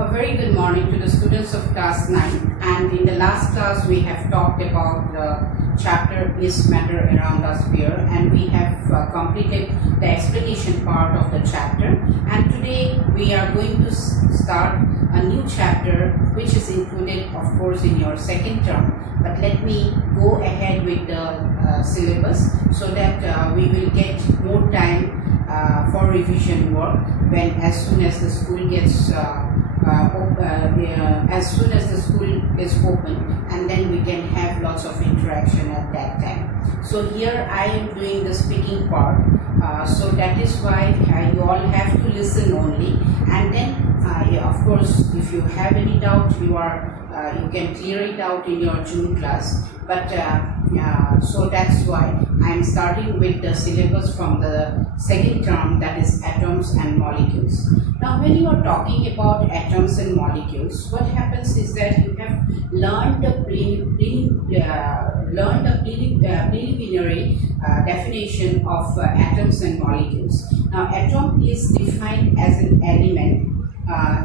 A very good morning to the students of class 9, and in the last class we have talked about the chapter Is Matter Around Us Here, and we have completed the explanation part of the chapter, and today we are going to start a new chapter which is included of course in your second term, but let me go ahead with the syllabus so that we will get more time for revision work when as soon as the school gets as soon as the school is open, and then we can have lots of interaction at that time. So here I am doing the speaking part, so that is why you all have to listen only, and then of course if you have any doubt you can clear it out in your June class, but so that's why I am starting with the syllabus from the second term, that is atoms and molecules. Now when you are talking about atoms and molecules, what happens is that you have learned the preliminary definition of atoms and molecules. Now atom is defined as an element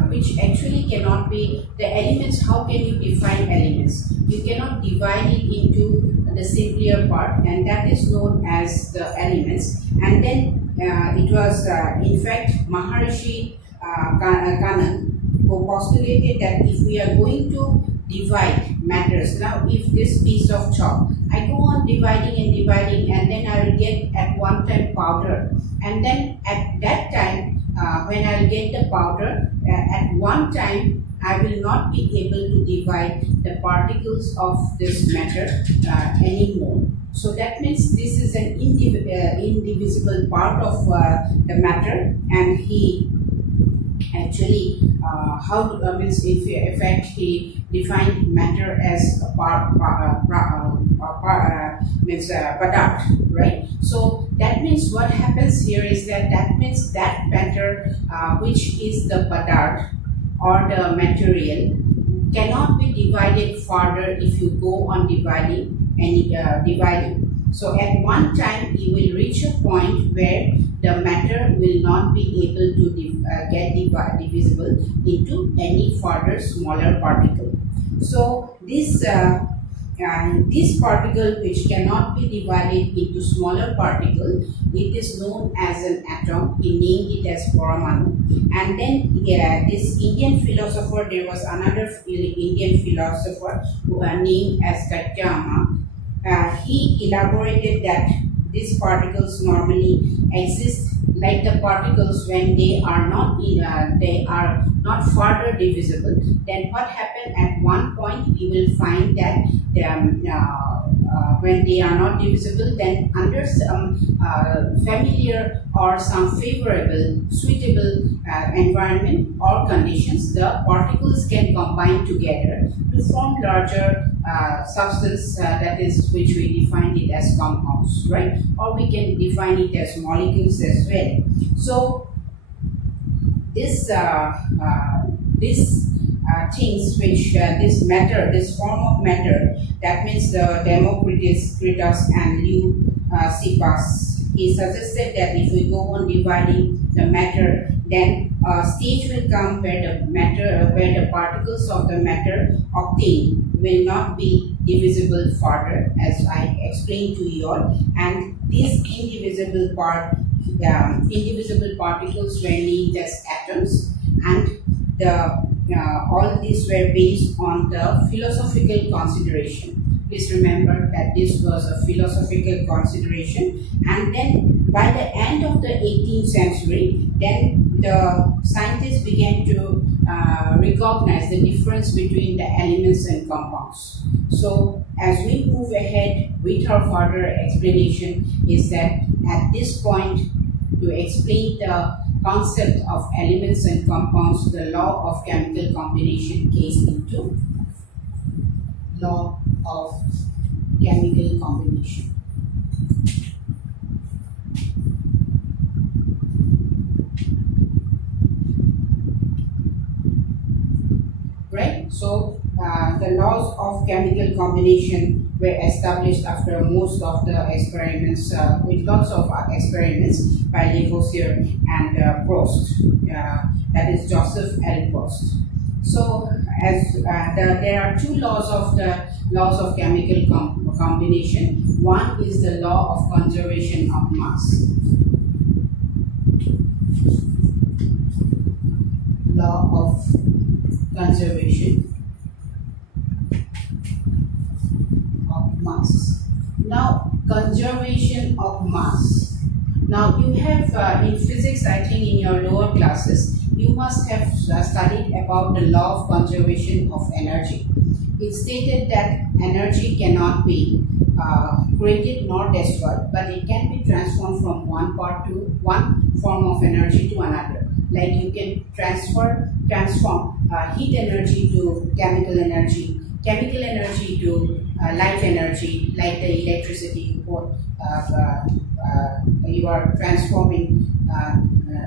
which actually cannot be the elements. How can you define elements? You cannot divide it into the simpler part, and that is known as the elements. And then it was in fact Maharishi Kanan who postulated that if we are going to divide matters, now if this piece of chalk, I go on dividing and then I will get at one time powder, and then at that time when I will get the powder, at one time I will not be able to divide the particles of this matter anymore. So that means this is an indivisible part of the matter, and he actually in fact he defined matter as a padarth, right? So that means what happens here is that means that matter which is the padarth or the material cannot be divided further if you go on dividing. So at one time you will reach a point where the matter will not be able to get divisible into any further smaller particle. So this particle which cannot be divided into smaller particle, it is known as an atom. He named it as Paramanu. And then this Indian philosopher, there was another Indian philosopher who named as Katyama. He elaborated that these particles normally exist like the particles when they are not further divisible. Then what happened at one point, we will find that when they are not divisible, then under some familiar or some favorable, suitable environment or conditions, the particles can combine together to form larger substance, that is which we define it as compounds, right? Or we can define it as molecules as well. So this things which this matter, this form of matter, that means the Democritus, Critias and Leucippus, he suggested that if we go on dividing the matter, then a stage will come where the particles of the matter obtained will not be divisible further, as I explained to you all, and these indivisible particles were named as atoms, and all these were based on the philosophical consideration. Please remember that this was a philosophical consideration, and then by the end of the 18th century, then the scientists began to recognize the difference between the elements and compounds. So as we move ahead with our further explanation is that at this point, to explain the concept of elements and compounds, the law of chemical combination came into law of chemical combination. Right? So the laws of chemical combination were established after most of the experiments, with lots of experiments by Lavoisier and Prost, that is Joseph L. Prost. So as there are two laws of the laws of chemical combination. One is the law of conservation of mass. Law of conservation of mass. Now, conservation of mass. Now, you have in physics, I think in your lower classes, you must have studied about the law of conservation of energy. It stated that energy cannot be created nor destroyed, but it can be transformed from one form of energy to another. Like you can transform heat energy to chemical energy to light energy, like the electricity, or you are transforming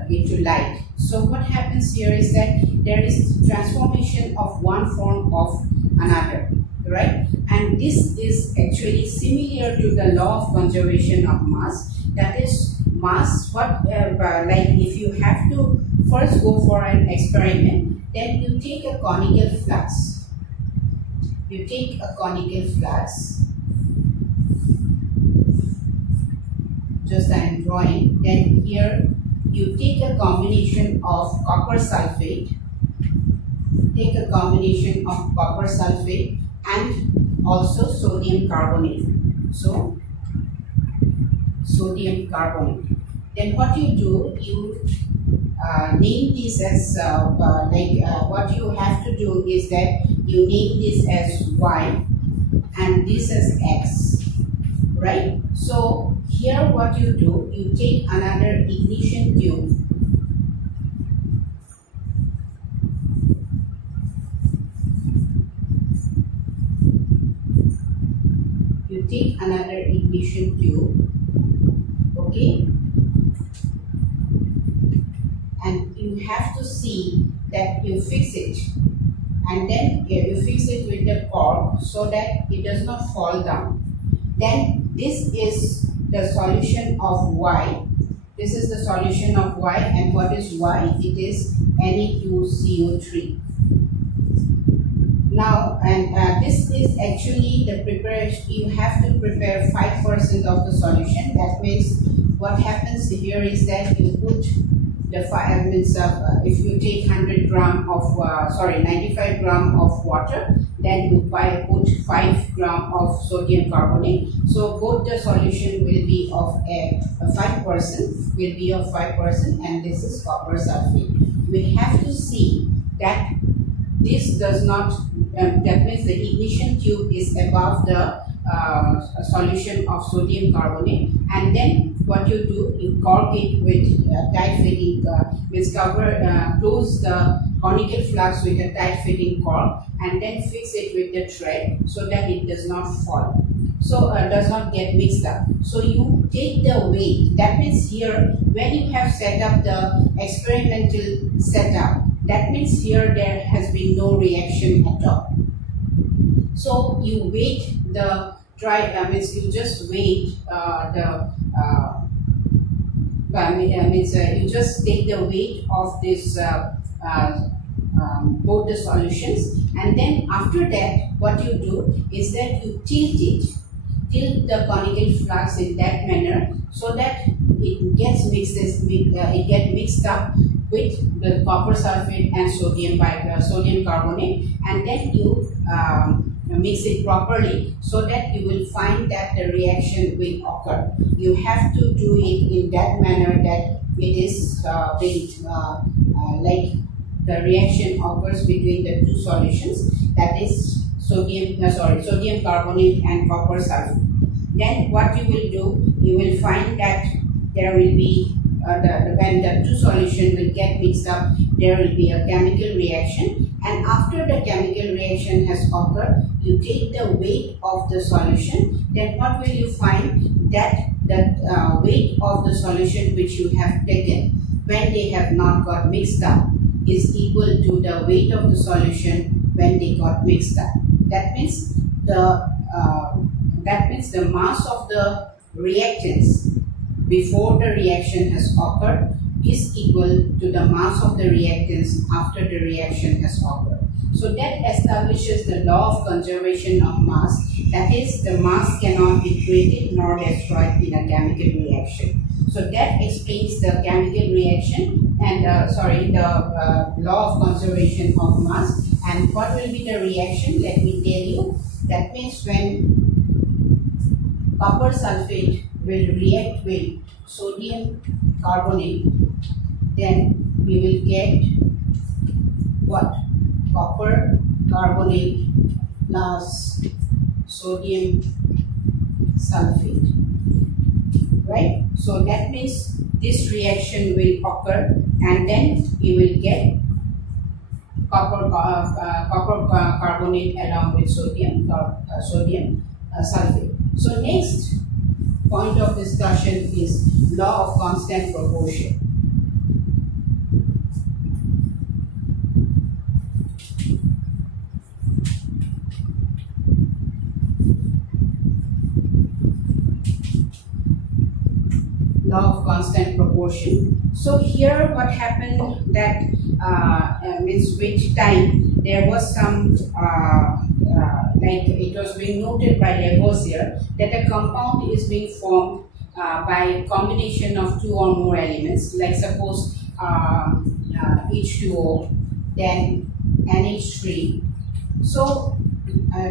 into light. So what happens here is that there is transformation of one form of another, right? And this is actually similar to the law of conservation of mass. That is, mass, like if you have to first go for an experiment, then you take a conical flux. You take a conical flux, just I am drawing. Then here you take a combination of copper sulfate, and also sodium carbonate. So sodium carbonate. Then what you do, you name this as what you have to do is that you name this as Y and this as X, right? So here what you do, you take another ignition tube, okay, and you have to see that you fix it, and then you fix it with the cork so that it does not fall down. Then this is the solution of Y. This is the solution of Y, and what is Y? It is Na2CO3. Now, and this is actually the preparation. You have to prepare 5% of the solution. That means what happens here is that you put the if you take 95 gram of water, then you put 5 gram of sodium carbonate. So both the solution will be of 5%, and this is copper sulfate. We have to see that this does not, that means the ignition tube is above the solution of sodium carbonate, and then what you do, you cork it with tight fitting, close the conical flux with a tight fitting cork, and then fix it with the thread so that it does not fall, so does not get mixed up. So you take the weight. That means here, when you have set up the experimental setup, that means here there has been no reaction at all. So you weight the you just weight you just take the weight of this both the solutions, and then after that what you do is that you tilt the conical flux in that manner so that it gets mixed up with the copper sulfate and sodium carbonate, and then you mix it properly so that you will find that the reaction will occur. You have to do it in that manner that it is like the reaction occurs between the two solutions, that is sodium carbonate and copper sulfate. Then what you will do, you will find that there will be when the two solutions will get mixed up, there will be a chemical reaction, and after the chemical reaction has occurred, you take the weight of the solution. Then what will you find? That the weight of the solution which you have taken when they have not got mixed up is equal to the weight of the solution when they got mixed up. That means the mass of the reactants before the reaction has occurred is equal to the mass of the reactants after the reaction has occurred. So that establishes the law of conservation of mass, that is, the mass cannot be created nor destroyed in a chemical reaction. So that explains the chemical reaction and the law of conservation of mass. And what will be the reaction? Let me tell you. That means when copper sulfate will react with sodium carbonate, then we will get what? Copper carbonate plus sodium sulfate, right? So that means this reaction will occur, and then you will get copper carbonate along with sodium sulfate. So next point of discussion is law of constant proportion. Law of constant proportion. So here what happened that means with time there was some like it was being noted by Lavoisier that a compound is being formed by combination of two or more elements, like suppose H2O, then NH3. So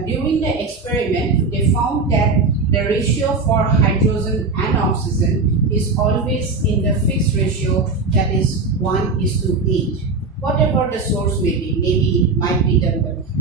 during the experiment they found that the ratio for hydrogen and oxygen is always in the fixed ratio, that is 1:8. Whatever the source may be, maybe it might be the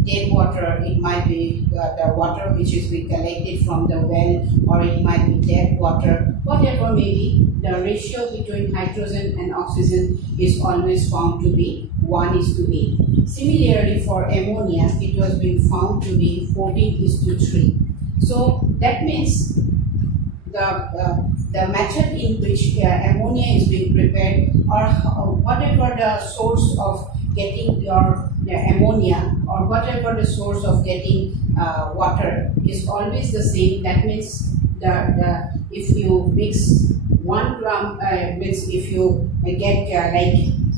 tap water, it might be the water which is being collected from the well, or it might be tap water, whatever may be, the ratio between hydrogen and oxygen is always found to be 1:8. Similarly for ammonia, it was being found to be 14:3. So that means the method in which ammonia is being prepared, or whatever the source of getting your ammonia, or whatever the source of getting water, is always the same. That means if you mix 1 gram, means if you get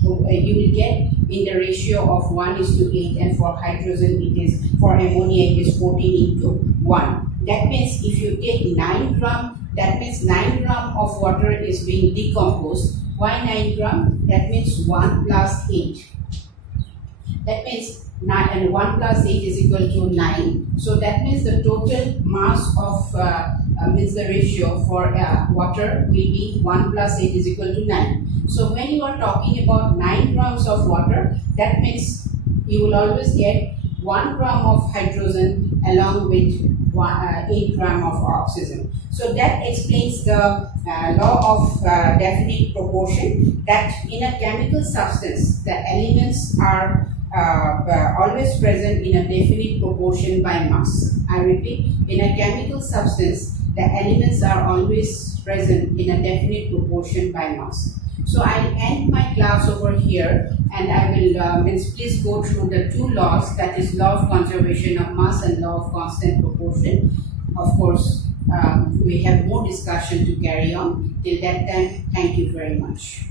you will get in the ratio of 1:8, and for hydrogen it is, for ammonia it is 14:1. That means if you take 9 gram, that means 9 gram of water is being decomposed. Why 9 gram? That means 1 plus 8. That means 9, and 1 plus 8 is equal to 9. So that means the total mass of means the ratio for water will be 1 plus 8 is equal to 9. So when you are talking about 9 grams of water, that means you will always get 1 gram of hydrogen along with 8 gram of oxygen. So that explains the law of definite proportion, that in a chemical substance the elements are always present in a definite proportion by mass. I repeat, in a chemical substance the elements are always present in a definite proportion by mass. So I'll end my class over here, and I will please go through the two laws, that is law of conservation of mass and law of constant proportion. Of course, we have more discussion to carry on. Till that time, thank you very much.